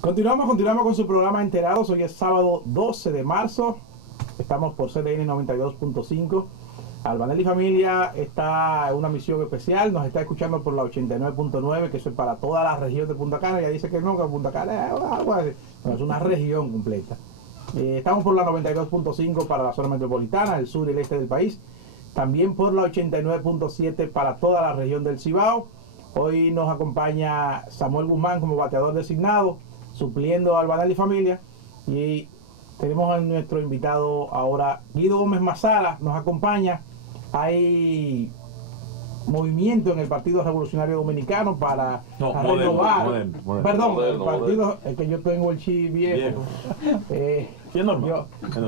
Continuamos con su programa Enterados. Hoy es sábado 12 de marzo. Estamos por CDN 92.5. Albanel y familia está en una misión especial. Nos está escuchando por la 89.9, que eso es para toda la región de Punta Cana. Ella dice que no, que Punta Cana es algo así. No, es una región completa. Estamos por la 92.5 para la zona metropolitana, el sur y el este del país. También por la 89.7 para toda la región del Cibao. Hoy nos acompaña Samuel Guzmán como bateador designado, supliendo a Albanel y familia. Y tenemos a nuestro invitado ahora, Guido Gómez Mazara, nos acompaña. Hay movimiento en el Partido Revolucionario Dominicano para renovar. Partido, es que yo tengo el chi viejo.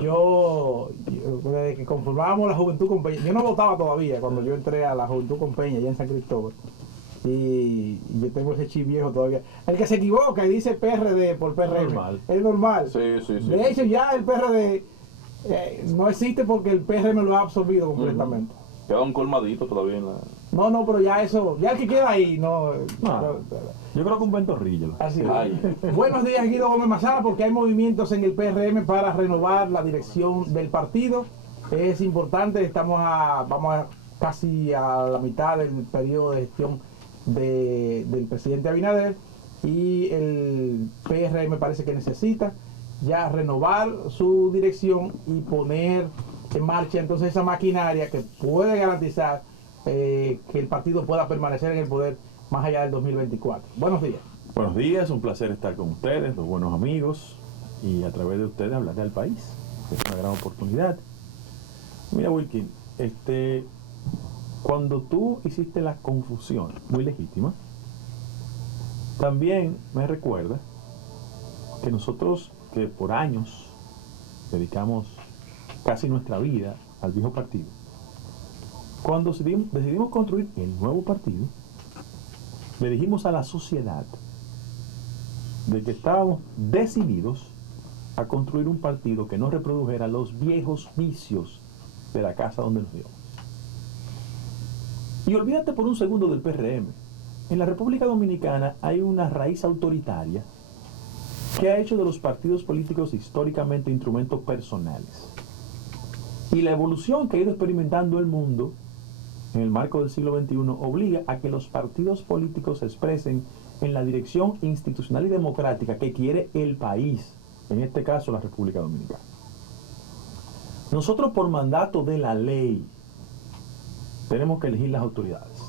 Yo, desde que conformábamos la Juventud con Peña, yo no votaba todavía cuando yo entré a la Juventud con Peña, allá en San Cristóbal. Y yo tengo ese chip viejo todavía. El que se equivoca y dice PRD por PRM es normal. Sí. De hecho, ya el PRD no existe porque el PRM lo ha absorbido completamente. Queda un colmadito todavía en la... No, pero ya eso, ya el que queda ahí, yo creo que un ventorrillo. Así es. Buenos días, Guido Gómez Mazara, porque hay movimientos en el PRM para renovar la dirección del partido. Es importante, vamos casi a la mitad del periodo de gestión del presidente Abinader, y el PRM parece que necesita ya renovar su dirección y poner en marcha entonces esa maquinaria que puede garantizar que el partido pueda permanecer en el poder más allá del 2024. Buenos días. Buenos días, un placer estar con ustedes, los buenos amigos, y a través de ustedes hablar del país. Es una gran oportunidad. Mira, Wilkin, cuando tú hiciste la confusión, muy legítima, también me recuerda que nosotros, que por años dedicamos casi nuestra vida al viejo partido, cuando decidimos construir el nuevo partido, le dijimos a la sociedad de que estábamos decididos a construir un partido que no reprodujera los viejos vicios de la casa donde nos dio. Y olvídate por un segundo del PRM. En la República Dominicana hay una raíz autoritaria que ha hecho de los partidos políticos históricamente instrumentos personales. Y la evolución que ha ido experimentando el mundo en el marco del siglo XXI obliga a que los partidos políticos se expresen en la dirección institucional y democrática que quiere el país, en este caso la República Dominicana. Nosotros, por mandato de la ley, tenemos que elegir las autoridades,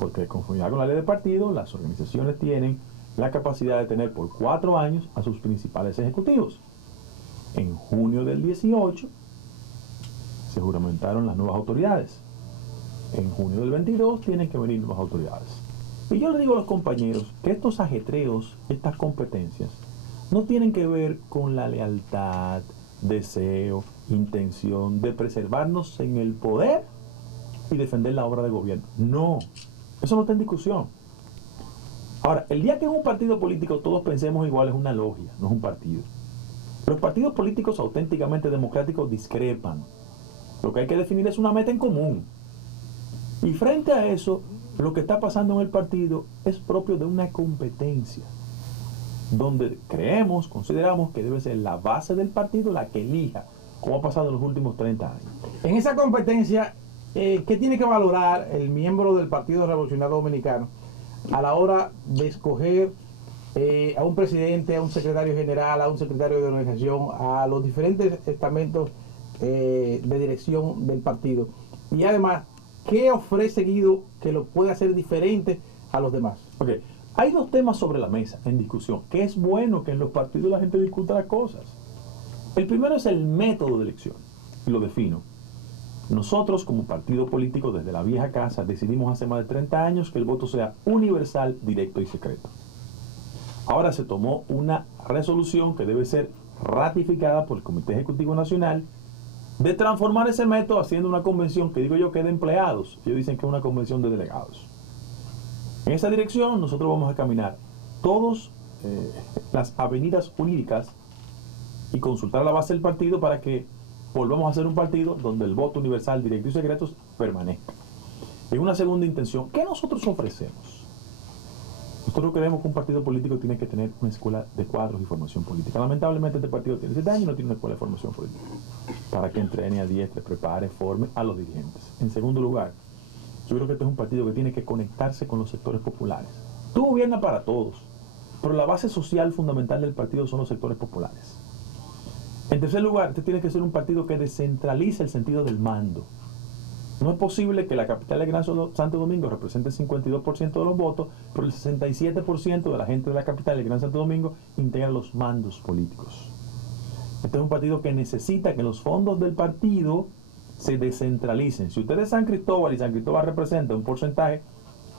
porque de conformidad con la ley de partido, las organizaciones tienen la capacidad de tener por 4 años a sus principales ejecutivos. En junio del 18 se juramentaron las nuevas autoridades. En junio del 22 tienen que venir nuevas autoridades. Y yo le digo a los compañeros que estos ajetreos, estas competencias, no tienen que ver con la lealtad, deseo, intención de preservarnos en el poder y defender la obra de gobierno. No, eso no está en discusión. Ahora, el día que en un partido político todos pensemos igual es una logia, no es un partido. Los partidos políticos auténticamente democráticos discrepan. Lo que hay que definir es una meta en común. Y frente a eso, lo que está pasando en el partido es propio de una competencia, donde consideramos que debe ser la base del partido la que elija, como ha pasado en los últimos 30 años. En esa competencia, ¿qué tiene que valorar el miembro del Partido Revolucionario Dominicano a la hora de escoger a un presidente, a un secretario general, a un secretario de organización, a los diferentes estamentos de dirección del partido? Y además, ¿qué ofrece Guido que lo puede hacer diferente a los demás? Okay. Hay 2 temas sobre la mesa en discusión, que es bueno que en los partidos la gente discuta las cosas. El primero es el método de elección, y lo defino. Nosotros, como partido político desde la vieja casa, decidimos hace más de 30 años que el voto sea universal, directo y secreto. Ahora se tomó una resolución que debe ser ratificada por el Comité Ejecutivo Nacional de transformar ese método haciendo una convención que digo yo que de empleados. Ellos dicen que es una convención de delegados. En esa dirección nosotros vamos a caminar todas las avenidas jurídicas y consultar la base del partido para que volvamos a hacer un partido donde el voto universal, directo y secreto permanezca. En una segunda intención, ¿qué nosotros ofrecemos? Nosotros creemos que un partido político tiene que tener una escuela de cuadros y formación política. Lamentablemente este partido tiene 7 años y no tiene una escuela de formación política para que entrene, adiestre, prepare, forme a los dirigentes. En segundo lugar, yo creo que este es un partido que tiene que conectarse con los sectores populares. Tú gobiernas para todos, pero la base social fundamental del partido son los sectores populares. En tercer lugar, este tiene que ser un partido que descentralice el sentido del mando. No es posible que la capital del Gran Santo Domingo represente el 52% de los votos, pero el 67% de la gente de la capital del Gran Santo Domingo integra los mandos políticos. Este es un partido que necesita que los fondos del partido se descentralicen. Si usted es San Cristóbal y San Cristóbal representa un porcentaje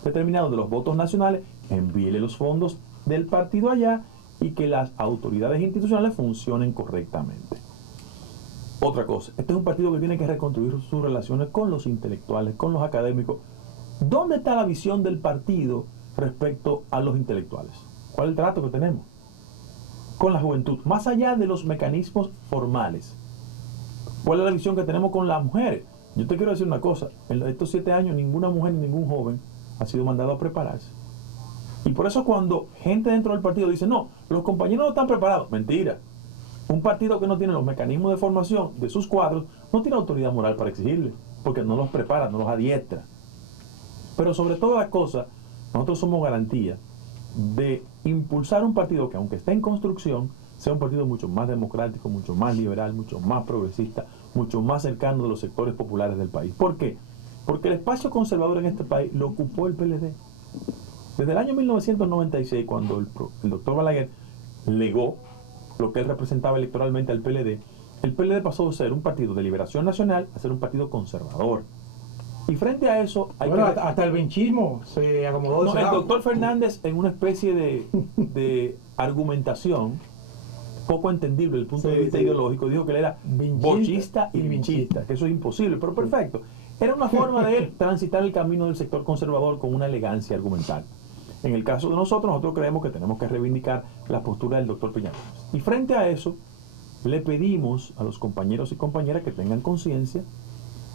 determinado de los votos nacionales, envíele los fondos del partido allá y que las autoridades institucionales funcionen correctamente. Otra cosa, este es un partido que tiene que reconstruir sus relaciones con los intelectuales, con los académicos. ¿Dónde está la visión del partido respecto a los intelectuales? ¿Cuál es el trato que tenemos con la juventud? Más allá de los mecanismos formales, ¿cuál es la visión que tenemos con las mujeres? Yo te quiero decir una cosa, en estos 7 años ninguna mujer ni ningún joven ha sido mandado a prepararse. Y por eso cuando gente dentro del partido dice, no, los compañeros no están preparados, mentira. Un partido que no tiene los mecanismos de formación de sus cuadros no tiene autoridad moral para exigirle, porque no los prepara, no los adiestra. Pero sobre todas las cosas, nosotros somos garantía de impulsar un partido que, aunque esté en construcción, sea un partido mucho más democrático, mucho más liberal, mucho más progresista, mucho más cercano de los sectores populares del país. ¿Por qué? Porque el espacio conservador en este país lo ocupó el PLD. Desde el año 1996, cuando el doctor Balaguer legó lo que él representaba electoralmente al PLD, el PLD pasó de ser un partido de liberación nacional a ser un partido conservador. Y frente a eso... hasta el benchismo se acomodó. No, el doctor Fernández, en una especie de argumentación poco entendible desde el punto de vista ideológico, dijo que él era bochista y vinchista, que eso es imposible, pero perfecto. Era una forma de él transitar el camino del sector conservador con una elegancia argumental. En el caso de nosotros creemos que tenemos que reivindicar la postura del doctor Peña Gómez. Y frente a eso, le pedimos a los compañeros y compañeras que tengan conciencia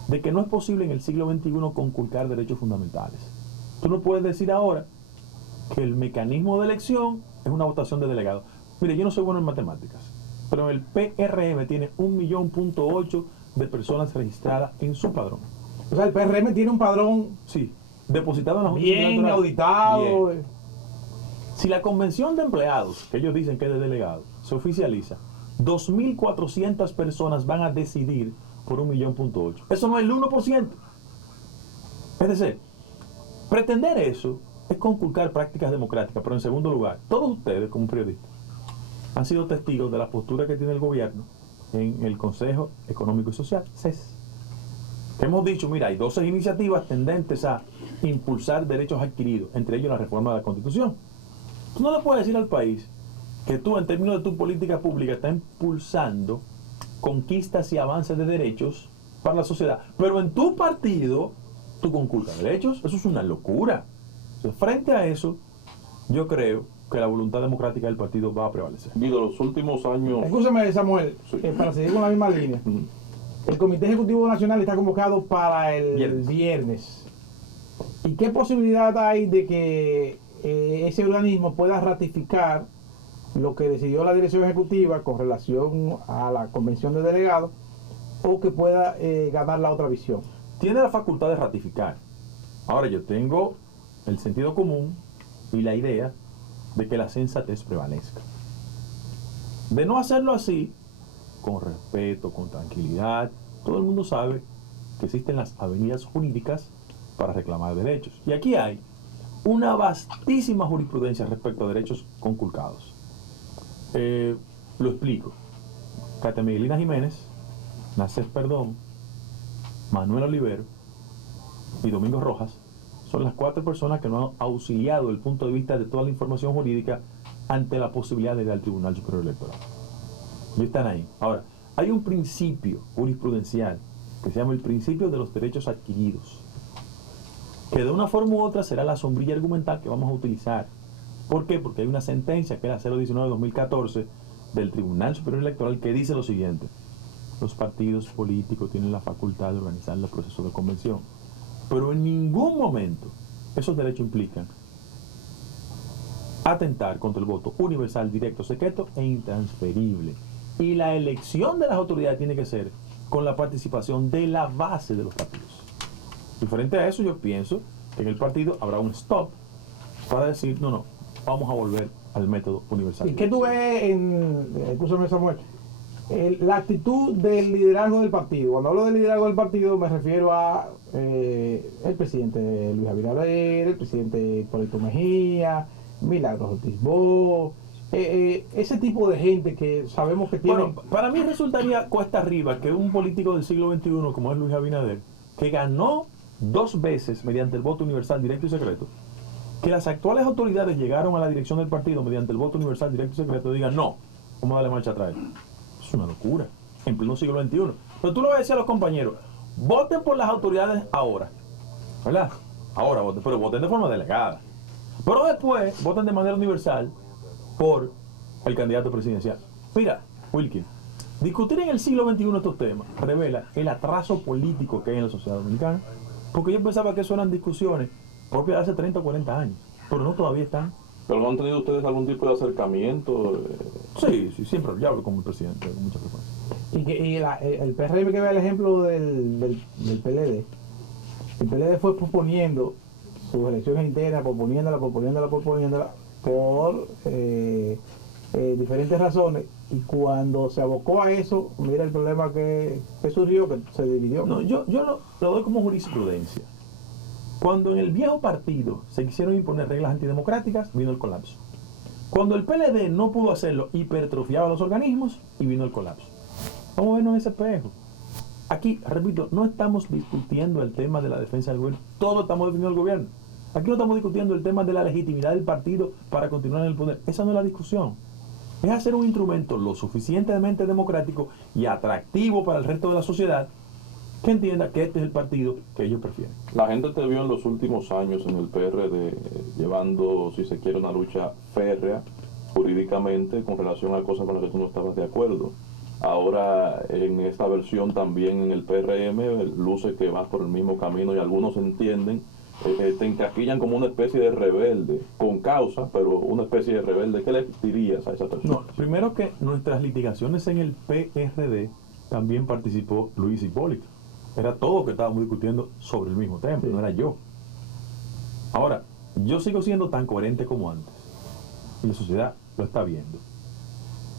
de que no es posible en el siglo XXI conculcar derechos fundamentales. Tú no puedes decir ahora que el mecanismo de elección es una votación de delegados. Mire, yo no soy bueno en matemáticas, pero el PRM tiene 1,8 millones de personas registradas en su padrón. O sea, el PRM tiene un padrón... Sí, depositado en la Junta bien auditado. Bien. Si la convención de empleados, que ellos dicen que es de delegados, se oficializa, 2.400 personas van a decidir por 1,8 millones. Eso no es el 1%. Es decir, pretender eso es conculcar prácticas democráticas. Pero en segundo lugar, todos ustedes como periodistas han sido testigos de la postura que tiene el gobierno en el Consejo Económico y Social, CES. Hemos dicho, mira, hay 12 iniciativas tendentes a impulsar derechos adquiridos, entre ellos la reforma de la Constitución. Tú no le puedes decir al país que tú, en términos de tu política pública, estás impulsando conquistas y avances de derechos para la sociedad, pero en tu partido tú conculcas derechos. Eso es una locura. Entonces, frente a eso, yo creo que la voluntad democrática del partido va a prevalecer. Digo, los últimos años... Escúchame, Samuel, para seguir con la misma línea. El Comité Ejecutivo Nacional está convocado para el viernes. ¿Y qué posibilidad hay de que ese organismo pueda ratificar lo que decidió la dirección ejecutiva con relación a la convención de delegados, o que pueda ganar la otra visión? Tiene la facultad de ratificar. Ahora, yo tengo el sentido común y la idea de que la sensatez prevalezca. De no hacerlo así, con respeto, con tranquilidad, todo el mundo sabe que existen las avenidas jurídicas para reclamar derechos. Y aquí hay una vastísima jurisprudencia respecto a derechos conculcados. Lo explico. Katia Miguelina Jiménez, Nacés Perdón, Manuel Olivero y Domingo Rojas son las 4 personas que nos han auxiliado desde el punto de vista de toda la información jurídica ante la posibilidad de ir al Tribunal Superior Electoral. Y están ahí. Ahora, hay un principio jurisprudencial que se llama el principio de los derechos adquiridos, que de una forma u otra será la sombrilla argumental que vamos a utilizar. ¿Por qué? Porque hay una sentencia, que es la 019-2014 del Tribunal Superior Electoral, que dice lo siguiente: los partidos políticos tienen la facultad de organizar los procesos de convención, pero en ningún momento esos derechos implican atentar contra el voto universal, directo, secreto e intransferible. Y la elección de las autoridades tiene que ser con la participación de la base de los partidos. Diferente a eso, yo pienso que en el partido habrá un stop para decir, no, vamos a volver al método universal. ¿Y qué tú ves escúchame Samuel, la actitud del liderazgo del partido? Cuando hablo del liderazgo del partido me refiero a el presidente Luis Abinader, el presidente Hipólito Mejía, Milagros Ortiz Bó, ese tipo de gente que sabemos que tiene... Bueno, para mí resultaría cuesta arriba que un político del siglo XXI como es Luis Abinader, que ganó 2 veces mediante el voto universal directo y secreto, que las actuales autoridades llegaron a la dirección del partido mediante el voto universal directo y secreto, digan no, vamos a darle marcha atrás. Es una locura, en pleno siglo XXI. Pero tú lo vas a decir a los compañeros, voten por las autoridades ahora, ¿verdad? Ahora voten, pero voten de forma delegada. Pero después voten de manera universal por el candidato presidencial. Mira, Wilkin, discutir en el siglo XXI estos temas revela el atraso político que hay en la sociedad dominicana, porque yo pensaba que eso eran discusiones propias de hace 30 o 40 años, pero no, todavía están. ¿Pero no han tenido ustedes algún tipo de acercamiento? Sí, siempre yo hablo con el presidente con mucha frecuencia. Y el PRM, que ve el ejemplo del PLD, el PLD fue posponiendo sus elecciones internas, proponiéndola por diferentes razones, y cuando se abocó a eso, mira el problema que surgió, que se dividió. No, yo lo doy como jurisprudencia. Cuando en el viejo partido se quisieron imponer reglas antidemocráticas, vino el colapso. Cuando el PLD no pudo hacerlo, hipertrofiaba los organismos y vino el colapso. Vamos a vernos en ese espejo. Aquí, repito, no estamos discutiendo el tema de la defensa del gobierno, todo estamos defendiendo el gobierno. Aquí no estamos discutiendo el tema de la legitimidad del partido para continuar en el poder. Esa no es la discusión. Es hacer un instrumento lo suficientemente democrático y atractivo para el resto de la sociedad que entienda que este es el partido que ellos prefieren. La gente te vio en los últimos años en el PRD llevando, si se quiere, una lucha férrea jurídicamente con relación a cosas con las que tú no estabas de acuerdo. Ahora en esta versión también en el PRM luce que vas por el mismo camino y algunos entienden, te encaquillan como una especie de rebelde, con causa, pero una especie de rebelde. ¿Qué le dirías a esa persona? No, primero que nuestras litigaciones en el PRD también participó Luis Hipólito. Era todo que estábamos discutiendo sobre el mismo tema, no era yo. Ahora, yo sigo siendo tan coherente como antes. Y la sociedad lo está viendo.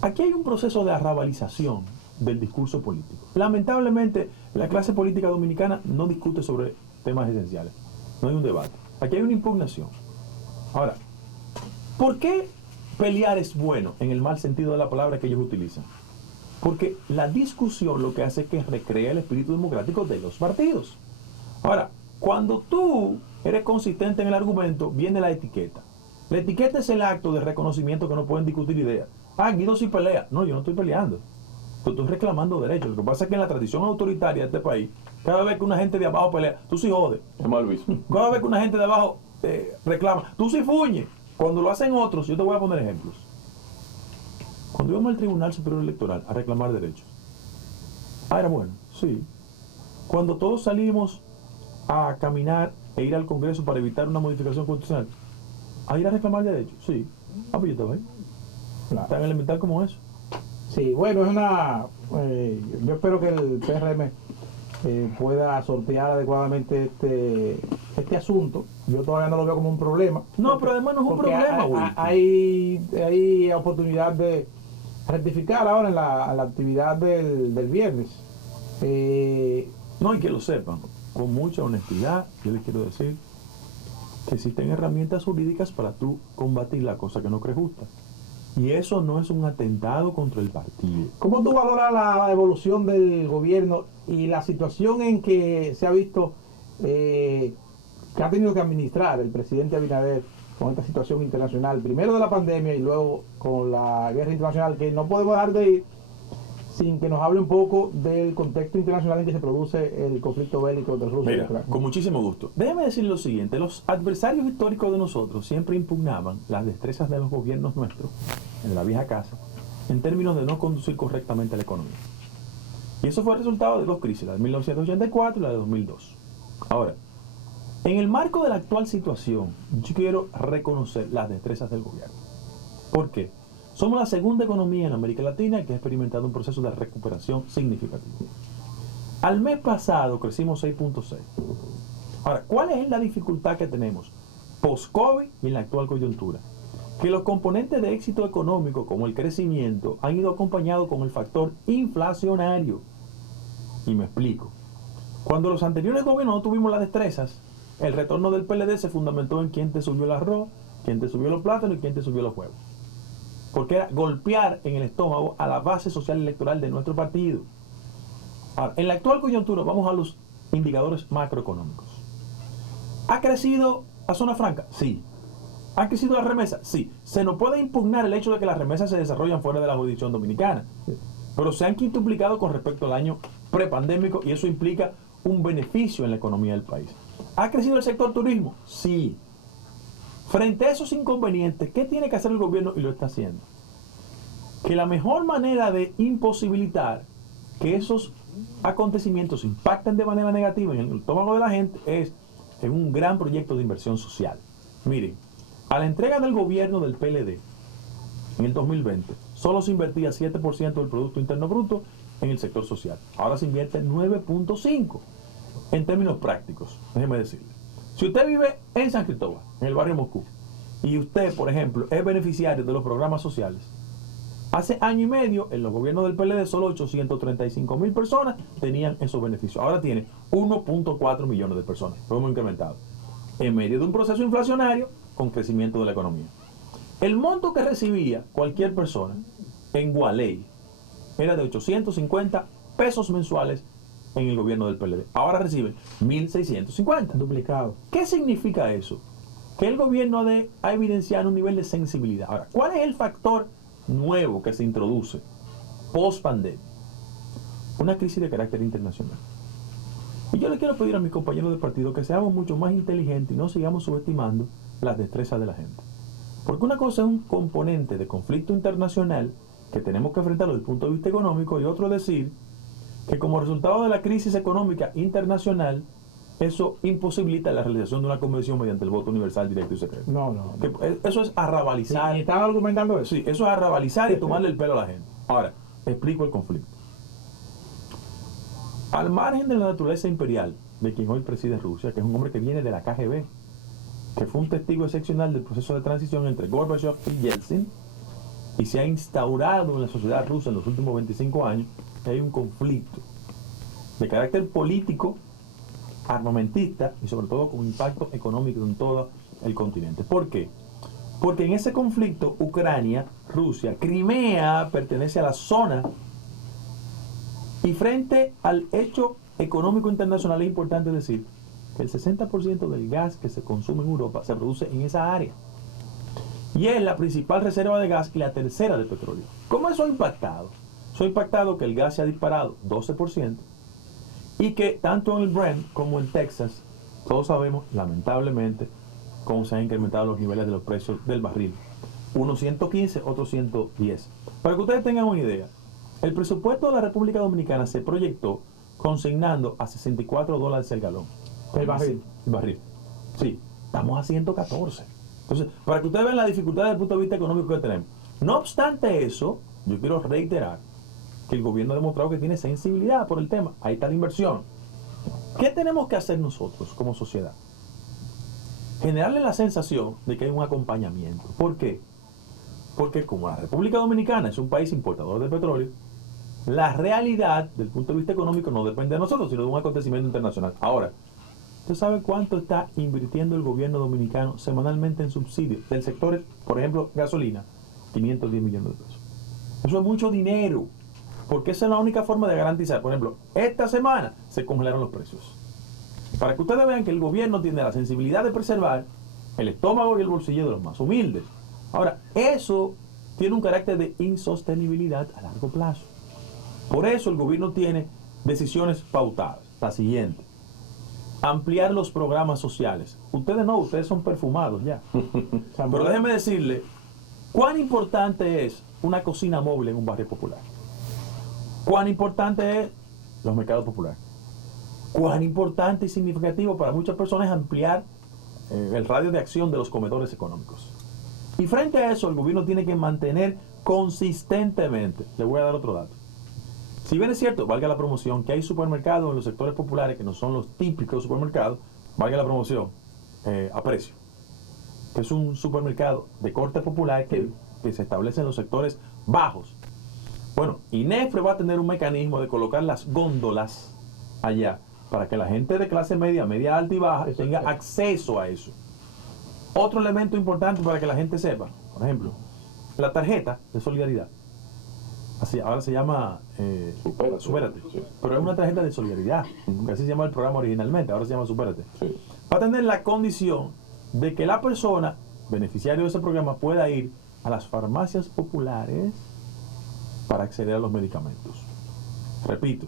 Aquí hay un proceso de arrabalización del discurso político. Lamentablemente, la clase política dominicana no discute sobre temas esenciales. No hay un debate. Aquí hay una impugnación. Ahora, ¿por qué pelear es bueno en el mal sentido de la palabra que ellos utilizan? Porque la discusión lo que hace es que recrea el espíritu democrático de los partidos. Ahora, cuando tú eres consistente en el argumento, viene la etiqueta. La etiqueta es el acto de reconocimiento que no pueden discutir ideas. Ah, Guido sí pelea. No, yo no estoy peleando. Yo estoy reclamando derechos. Lo que pasa es que en la tradición autoritaria de este país, cada vez que una gente de abajo pelea, tú sí jodes. Es mal visto. Cada vez que una gente de abajo reclama, tú sí fuñes. Cuando lo hacen otros, yo te voy a poner ejemplos. Cuando íbamos al Tribunal Superior Electoral a reclamar derechos, era bueno, sí. Cuando todos salimos a caminar e ir al Congreso para evitar una modificación constitucional, a ir a reclamar derechos, sí. Pues yo estaba ahí. Claro. Tan elemental como eso. Sí, bueno, es una... yo espero que el PRM pueda sortear adecuadamente este asunto. Yo todavía no lo veo como un problema. No, pero además no es un problema, hay oportunidad de rectificar ahora en la actividad del viernes. No, y que lo sepan, con mucha honestidad, yo les quiero decir que existen herramientas jurídicas para tú combatir la cosa que no crees justa. Y eso no es un atentado contra el partido. ¿Cómo tú valoras la evolución del gobierno y la situación en que se ha visto que ha tenido que administrar el presidente Abinader con esta situación internacional, primero de la pandemia y luego con la guerra internacional, que no podemos dejar de ir sin que nos hable un poco del contexto internacional en que se produce el conflicto bélico entre Rusia y Ucrania? Con muchísimo gusto. Déjeme decir lo siguiente, los adversarios históricos de nosotros siempre impugnaban las destrezas de los gobiernos nuestros, en la vieja casa, en términos de no conducir correctamente la economía. Y eso fue el resultado de 2 crisis, la de 1984 y la de 2002. Ahora, En el marco de la actual situación, yo quiero reconocer las destrezas del gobierno. ¿Por qué? Somos la segunda economía en América Latina que ha experimentado un proceso de recuperación significativo. Al mes pasado crecimos 6.6. Ahora, ¿cuál es la dificultad que tenemos post-COVID y en la actual coyuntura? Que los componentes de éxito económico, como el crecimiento, han ido acompañados con el factor inflacionario. Y me explico. Cuando los anteriores gobiernos no tuvimos las destrezas, el retorno del PLD se fundamentó en quién te subió el arroz, quién te subió los plátanos y quién te subió los huevos. Porque era golpear en el estómago a la base social electoral de nuestro partido. Ahora, en la actual coyuntura, vamos a los indicadores macroeconómicos. ¿Ha crecido la zona franca? Sí. ¿Ha crecido la remesa? Sí. Se nos puede impugnar el hecho de que las remesas se desarrollan fuera de la jurisdicción dominicana, pero se han quintuplicado con respecto al año prepandémico y eso implica un beneficio en la economía del país. ¿Ha crecido el sector turismo? Sí. Frente a esos inconvenientes, ¿qué tiene que hacer el gobierno? Y lo está haciendo. Que la mejor manera de imposibilitar que esos acontecimientos impacten de manera negativa en el estómago de la gente es en un gran proyecto de inversión social. Miren, a la entrega del gobierno del PLD en el 2020, solo se invertía 7% del Producto Interno Bruto en el sector social. Ahora se invierte 9.5%. En términos prácticos, déjeme decirle. Si usted vive en San Cristóbal, en el barrio Moscú, y usted, por ejemplo, es beneficiario de los programas sociales, hace año y medio, en los gobiernos del PLD, solo 835.000 personas tenían esos beneficios. Ahora tiene 1.4 millones de personas. Lo hemos incrementado. En medio de un proceso inflacionario con crecimiento de la economía. El monto que recibía cualquier persona en Gualey era de 850 pesos mensuales en el gobierno del PLD. Ahora reciben 1.650. Duplicado. ¿Qué significa eso? Que el gobierno ha evidenciado un nivel de sensibilidad. Ahora, ¿cuál es el factor nuevo que se introduce post pandemia? Una crisis de carácter internacional. Y yo le quiero pedir a mis compañeros de partido que seamos mucho más inteligentes y no sigamos subestimando las destrezas de la gente. Porque una cosa es un componente de conflicto internacional que tenemos que enfrentar desde el punto de vista económico y otro decir que como resultado de la crisis económica internacional, eso imposibilita la realización de una convención mediante el voto universal, directo y secreto. No. Eso es arrabalizar. ¿Y están argumentando eso? Sí, eso es arrabalizar y tomarle el pelo a la gente. Ahora, explico el conflicto. Al margen de la naturaleza imperial de quien hoy preside Rusia, que es un hombre que viene de la KGB, que fue un testigo excepcional del proceso de transición entre Gorbachev y Yeltsin, y se ha instaurado en la sociedad rusa en los últimos 25 años, hay un conflicto de carácter político, armamentista y sobre todo con impacto económico en todo el continente. ¿Por qué? Porque en ese conflicto, Ucrania, Rusia, Crimea pertenece a la zona y frente al hecho económico internacional es importante decir que el 60% del gas que se consume en Europa se produce en esa área. Y es la principal reserva de gas y la tercera de petróleo. ¿Cómo eso ha impactado? Eso ha impactado que el gas se ha disparado 12% y que tanto en el Brent como en Texas, todos sabemos, lamentablemente, cómo se han incrementado los niveles de los precios del barril. Unos 115, otros 110. Para que ustedes tengan una idea, el presupuesto de la República Dominicana se proyectó consignando a $64 el galón. El barril. El barril. Sí, estamos a 114. Entonces, para que ustedes vean la dificultad desde el punto de vista económico que tenemos. No obstante eso, yo quiero reiterar que el gobierno ha demostrado que tiene sensibilidad por el tema. Ahí está la inversión. ¿Qué tenemos que hacer nosotros como sociedad? Generarle la sensación de que hay un acompañamiento. ¿Por qué? Porque como la República Dominicana es un país importador de petróleo, la realidad del punto de vista económico no depende de nosotros, sino de un acontecimiento internacional. Ahora, ¿usted sabe cuánto está invirtiendo el gobierno dominicano semanalmente en subsidios del sector, por ejemplo, gasolina? 510 millones de pesos. Eso es mucho dinero, porque esa es la única forma de garantizar. Por ejemplo, esta semana se congelaron los precios. Para que ustedes vean que el gobierno tiene la sensibilidad de preservar el estómago y el bolsillo de los más humildes. Ahora, eso tiene un carácter de insostenibilidad a largo plazo. Por eso el gobierno tiene decisiones pautadas. La siguiente: ampliar los programas sociales. Ustedes no, ustedes son perfumados ya. Pero déjenme decirle, ¿cuán importante es una cocina móvil en un barrio popular? ¿Cuán importante es los mercados populares? cuán importante y significativo para muchas personas es ampliar el radio de acción de los comedores económicos. Y frente a eso, el gobierno tiene que mantener consistentemente, le voy a dar otro dato. Si bien es cierto, valga la promoción, que hay supermercados en los sectores populares que no son los típicos supermercados, valga la promoción, a precio. Que es un supermercado de corte popular que se establece en los sectores bajos. Bueno, INEFRE va a tener un mecanismo de colocar las góndolas allá para que la gente de clase media, media alta y baja tenga acceso a eso. Otro elemento importante para que la gente sepa, por ejemplo, la tarjeta de solidaridad. Así, ahora se llama Supérate. Sí. Pero es una tarjeta de solidaridad, que así se llama el programa originalmente, ahora se llama Supérate. Sí. Va a tener la condición de que la persona, beneficiario de ese programa, pueda ir a las farmacias populares para acceder a los medicamentos. Repito,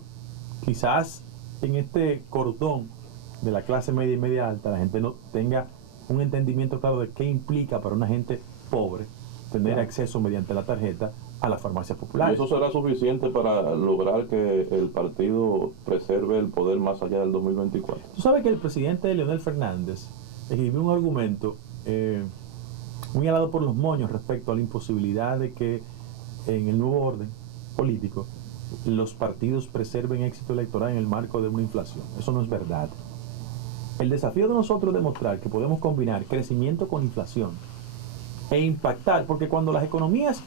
quizás en este cordón de la clase media y media alta la gente no tenga un entendimiento claro de qué implica para una gente pobre tener acceso mediante la tarjeta a las farmacias ¿Y populares. eso será suficiente para lograr que el partido preserve el poder más allá del 2024? Tú sabes que el presidente Leonel Fernández escribió un argumento muy alado por los moños respecto a la imposibilidad de que en el nuevo orden político los partidos preserven éxito electoral en el marco de una inflación. Eso no es verdad. El desafío de nosotros es demostrar que podemos combinar crecimiento con inflación e impactar, porque cuando las economías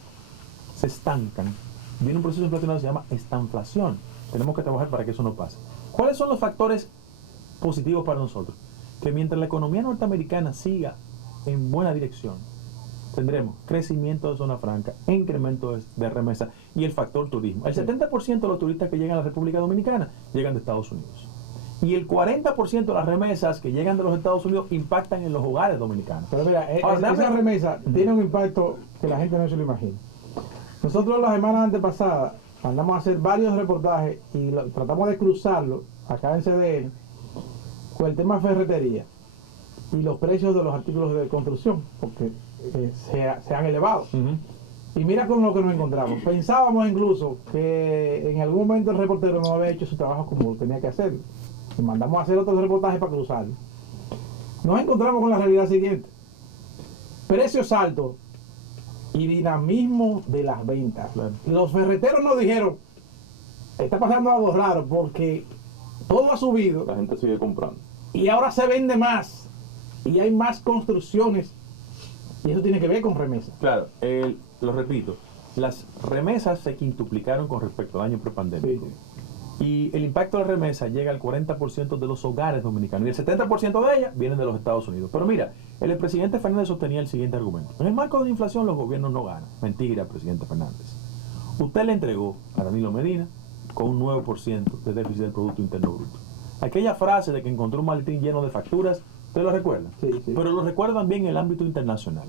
se estancan, viene un proceso inflacionario que se llama estanflación. Tenemos que trabajar para que eso no pase. ¿Cuáles son los factores positivos para nosotros? Que mientras la economía norteamericana siga en buena dirección, tendremos crecimiento de zona franca, incremento de remesa y el factor turismo. El 70% de los turistas que llegan a la República Dominicana llegan de Estados Unidos. Y el 40% de las remesas que llegan de los Estados Unidos impactan en los hogares dominicanos. Pero mira, Ahora, esa remesa tiene un impacto que la gente no se lo imagina. Nosotros la semana antepasada mandamos a hacer varios reportajes y tratamos de cruzarlo acá en CDN con el tema ferretería y los precios de los artículos de construcción, porque se han elevado. Y mira con lo que nos encontramos. Pensábamos incluso que en algún momento el reportero no había hecho su trabajo como tenía que hacerlo. Y mandamos a hacer otros reportajes para cruzarlo. Nos encontramos con la realidad siguiente. Precios altos y dinamismo de las ventas. Claro. Los ferreteros nos dijeron, está pasando algo raro porque todo ha subido La gente sigue comprando. y ahora se vende más y hay más construcciones y eso tiene que ver con remesas. Claro, lo repito, las remesas se quintuplicaron con respecto al año prepandémico. Sí. Y el impacto de la remesa llega al 40% de los hogares dominicanos y el 70% de ellas vienen de los Estados Unidos. Pero mira, el presidente Fernández sostenía el siguiente argumento. En el marco de la inflación los gobiernos no ganan. Mentira, presidente Fernández. Usted le entregó a Danilo Medina con un 9% de déficit del Producto Interno Bruto. Aquella frase de que encontró un maletín lleno de facturas, ¿usted lo recuerda? Sí, sí. Pero lo recuerda también en el ámbito internacional.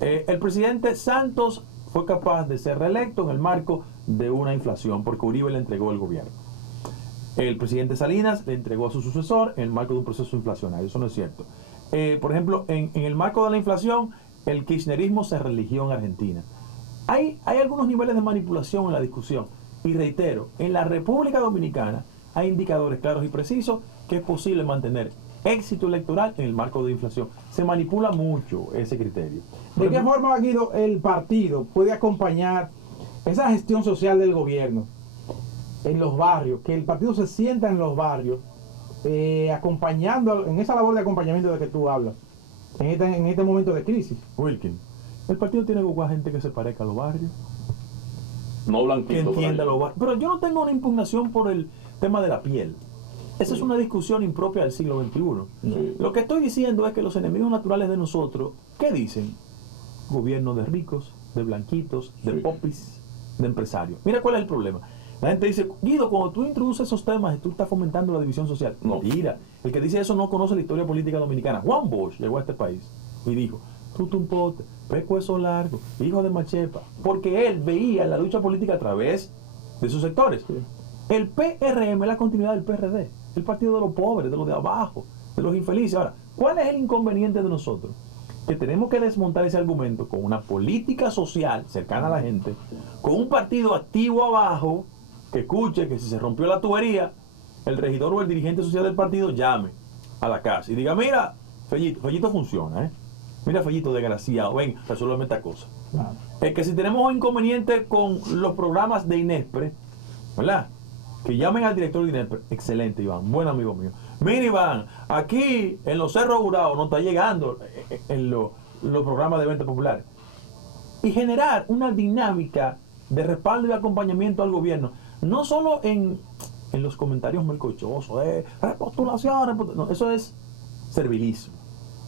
El presidente Santos fue capaz de ser reelecto en el marco de una inflación, porque Uribe le entregó el gobierno. El presidente Salinas le entregó a su sucesor en el marco de un proceso inflacionario. Eso no es cierto. Por ejemplo, en el marco de la inflación, el kirchnerismo se religió en Argentina. Hay algunos niveles de manipulación en la discusión. Y reitero, en la República Dominicana hay indicadores claros y precisos que es posible mantener éxito electoral en el marco de inflación. Se manipula mucho ese criterio. ¿De qué forma, Guido, el partido puede acompañar esa gestión social del gobierno en los barrios? Que el partido se sienta en los barrios, acompañando, en esa labor de acompañamiento de que tú hablas, en este momento de crisis. Wilkin, el partido tiene que buscar gente que se parezca a los barrios, No que blanquito. entienda por los ahí. barrios. Pero yo no tengo una impugnación por el tema de la piel. Esa es una discusión impropia del siglo XXI. Sí. Lo que estoy diciendo es que los enemigos naturales de nosotros, ¿qué dicen? Gobierno de ricos, de blanquitos, de Sí. popis, de empresarios. Mira cuál es el problema. La gente dice, Guido, cuando tú introduces esos temas, tú estás fomentando la división social. No. Mentira. El que dice eso no conoce la historia política dominicana. Juan Bosch llegó a este país y dijo, tú tumpote, pecueso largo, hijo de machepa. Porque él veía la lucha política a través de sus sectores. Sí. El PRM es la continuidad del PRD, el partido de los pobres, de los de abajo, de los infelices. Ahora, ¿cuál es el inconveniente de nosotros? Que tenemos que desmontar ese argumento con una política social cercana a la gente, con un partido activo abajo, que escuche que si se rompió la tubería, el regidor o el dirigente social del partido llame a la casa y diga, mira, Fellito funciona, mira, Fellito, desgraciado, ven, resuélveme esta cosa. Claro. Es que si tenemos un inconveniente con los programas de INESPRE, ¿verdad? Que llamen al director de INESPRE. Excelente, Iván, buen amigo mío. Mira, Iván, aquí en los Cerros Jurados no está llegando en los programas de venta popular. Y generar una dinámica de respaldo y acompañamiento al gobierno, no solo en los comentarios melcochosos, repostulación, no, eso es servilismo.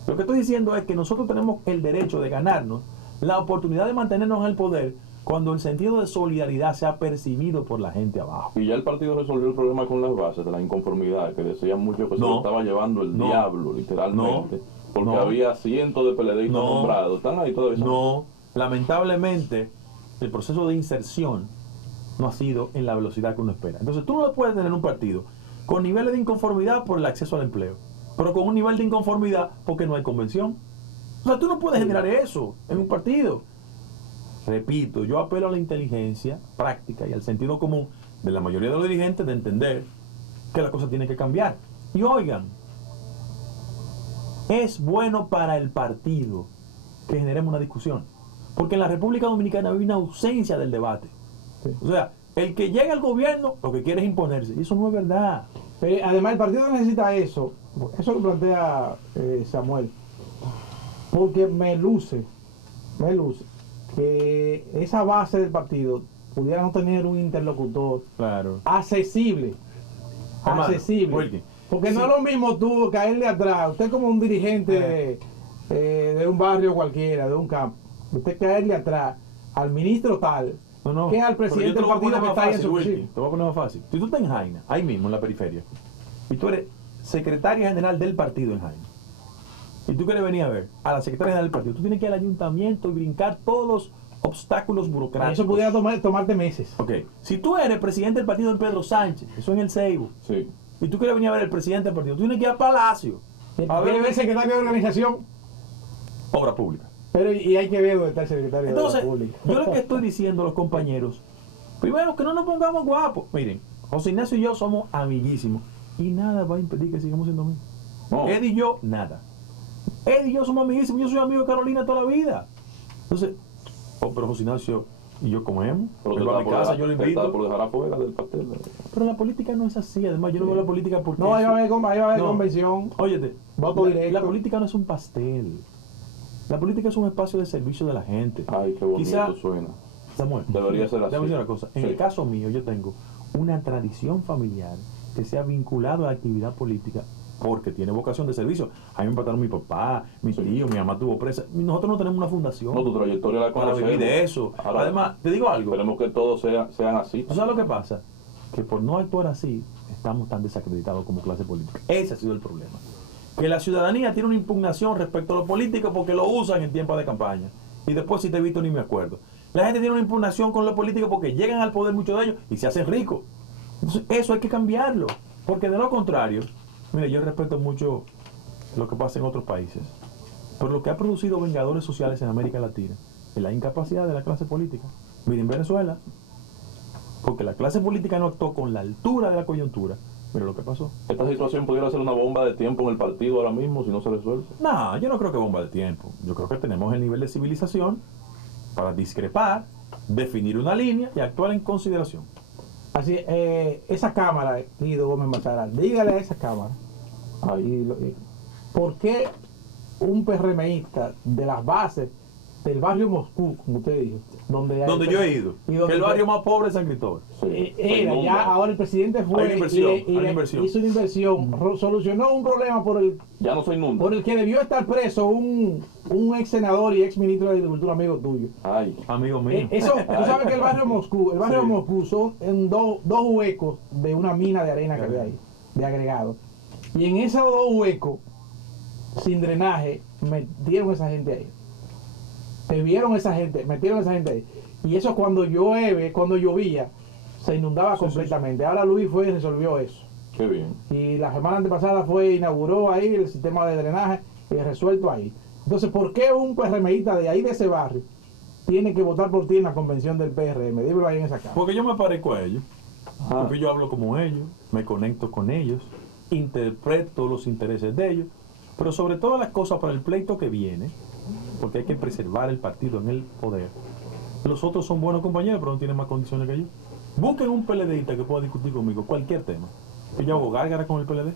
Lo que estoy diciendo es que nosotros tenemos el derecho de ganarnos la oportunidad de mantenernos en el poder cuando el sentido de solidaridad sea percibido por la gente abajo. Y ya el partido resolvió el problema con las bases de la inconformidad, que decían mucho que se No. lo estaba llevando el No. diablo, literalmente, porque No. había cientos de PLDistas No. nombrados. ¿Están ahí todavía? No, lamentablemente, el proceso de inserción no ha sido en la velocidad que uno espera. Entonces tú no puedes tener un partido con niveles de inconformidad por el acceso al empleo, pero con un nivel de inconformidad porque no hay convención. O sea, tú no puedes generar eso en un partido. Repito, yo apelo a la inteligencia práctica y al sentido común de la mayoría de los dirigentes de entender que la cosa tiene que cambiar. Y oigan, es bueno para el partido que generemos una discusión, porque en la República Dominicana hay una ausencia del debate. Sí. O sea, el que llega al gobierno lo que quiere es imponerse, y eso no es verdad. Además, el partido necesita eso lo plantea Samuel, porque me luce que esa base del partido pudiera no tener un interlocutor Claro. accesible. Hermano, Accesible. Wilkie, Porque no sí. es lo mismo tú caerle atrás. Usted como un dirigente de un barrio cualquiera, de un campo, usted caerle atrás al ministro tal, No, que al pero yo presidente te del lo voy a partido poner que más está ahí en fácil, su Wilkie. oficina. Te voy a poner más fácil. Si tú estás en Jaina, ahí mismo en la periferia, y tú eres secretaria general del partido en Jaina, y tú quieres venir a ver a la secretaria general del partido, tú tienes que ir al ayuntamiento y brincar todos los obstáculos burocráticos. Eso pudiera tomarte meses. Ok, si tú eres presidente del partido en Pedro Sánchez, eso en el Seibo, Sí. y tú quieres venir a ver al presidente del partido, tú tienes que ir a Palacio a Quiere ver ver el secretario de organización, obra pública. pero y hay que ver dónde está el secretario Entonces, de la Pública. yo lo que estoy diciendo a los compañeros, primero que no nos pongamos guapos. Miren, José Ignacio y yo somos amiguísimos y nada va a impedir que sigamos siendo amigos. No. Eddie y yo, nada. Eddie y yo somos amiguísimos, yo soy amigo de Carolina toda la vida. Entonces, pero José Ignacio y yo comemos, Pero él va a mi casa, yo lo te está invito. por dejar afuera del pastel. Pero la política no es así, además yo no veo la política porque... No, ahí va a haber No. convención. Óyete, Voto directo. la política no es un pastel. La política es un espacio de servicio de la gente. Ay, qué bonito Quizá- suena. Samuel, Debería ser así. déjame decir una cosa. En Sí. el caso mío, yo tengo una tradición familiar que se ha vinculado a la actividad política porque tiene vocación de servicio. A mí me mataron mi papá, mi Sí. tío, mi mamá tuvo presa. Nosotros no tenemos una fundación No, tu trayectoria la para conocemos. vivir de eso. Ahora, Además, te digo algo. esperemos que todos sean así. ¿Tú sabes lo que pasa? Que por no actuar así, estamos tan desacreditados como clase política. Ese ha sido el problema. Que la ciudadanía tiene una impugnación respecto a los políticos porque lo usan en tiempos de campaña. Y después, si te he visto, ni me acuerdo. La gente tiene una impugnación con los políticos porque llegan al poder muchos de ellos y se hacen ricos. Entonces, eso hay que cambiarlo. Porque de lo contrario, mire, yo respeto mucho lo que pasa en otros países. Pero lo que ha producido vengadores sociales en América Latina es la incapacidad de la clase política. Miren Venezuela, porque la clase política no actuó con la altura de la coyuntura. Mira lo que pasó. Esta situación pudiera ser una bomba de tiempo en el partido ahora mismo si no se resuelve. No, yo no creo que bomba de tiempo. Yo creo que tenemos el nivel de civilización para discrepar, definir una línea y actuar en consideración. Así, esa cámara, Guido Gómez Mataral, dígale a esa cámara, ¿por qué un PRMista de las bases del barrio Moscú, como usted dijo, donde Yo he ido. y donde El barrio más pobre es San Cristóbal. Sí, se era, inunda. ya ahora el presidente fue Hay una inversión, y hay una inversión. hizo una inversión, solucionó un problema Ya no se inunda. por el que debió estar preso un ex senador y ex ministro de Agricultura, amigo tuyo. Ay, Amigo mío. Eso, tú sabes que el barrio Moscú, Sí. Moscú son en dos huecos de una mina de arena que había ahí, de agregado. Y en esos dos huecos, sin drenaje, metieron esa gente ahí. Metieron esa gente ahí. Y eso cuando llovía, se inundaba completamente. Ahora Luis fue y resolvió eso. qué bien. Y la semana antepasada inauguró ahí el sistema de drenaje y resuelto ahí. Entonces, ¿por qué un PRMista de ahí de ese barrio tiene que votar por ti en la convención del PRM? Dímelo ahí en esa casa. Porque yo me parezco a ellos. Ah. Porque yo hablo como ellos. me conecto con ellos, interpreto los intereses de ellos, pero sobre todas las cosas para el pleito que viene, porque hay que preservar el partido en el poder. Los otros son buenos compañeros, pero no tienen más condiciones que yo. Busquen un PLDista que pueda discutir conmigo cualquier tema. Que yo hago gárgara con el PLD.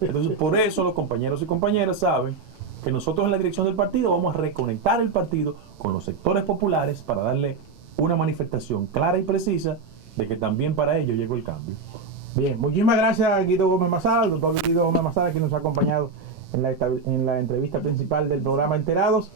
Entonces, por eso los compañeros y compañeras saben que nosotros en la dirección del partido vamos a reconectar el partido con los sectores populares para darle una manifestación clara y precisa de que también para ellos llegó el cambio. Bien, muchísimas gracias a Guido Gómez Mazara, el doctor Guido Gómez Mazara, que nos ha acompañado en la entrevista principal del programa Enterados.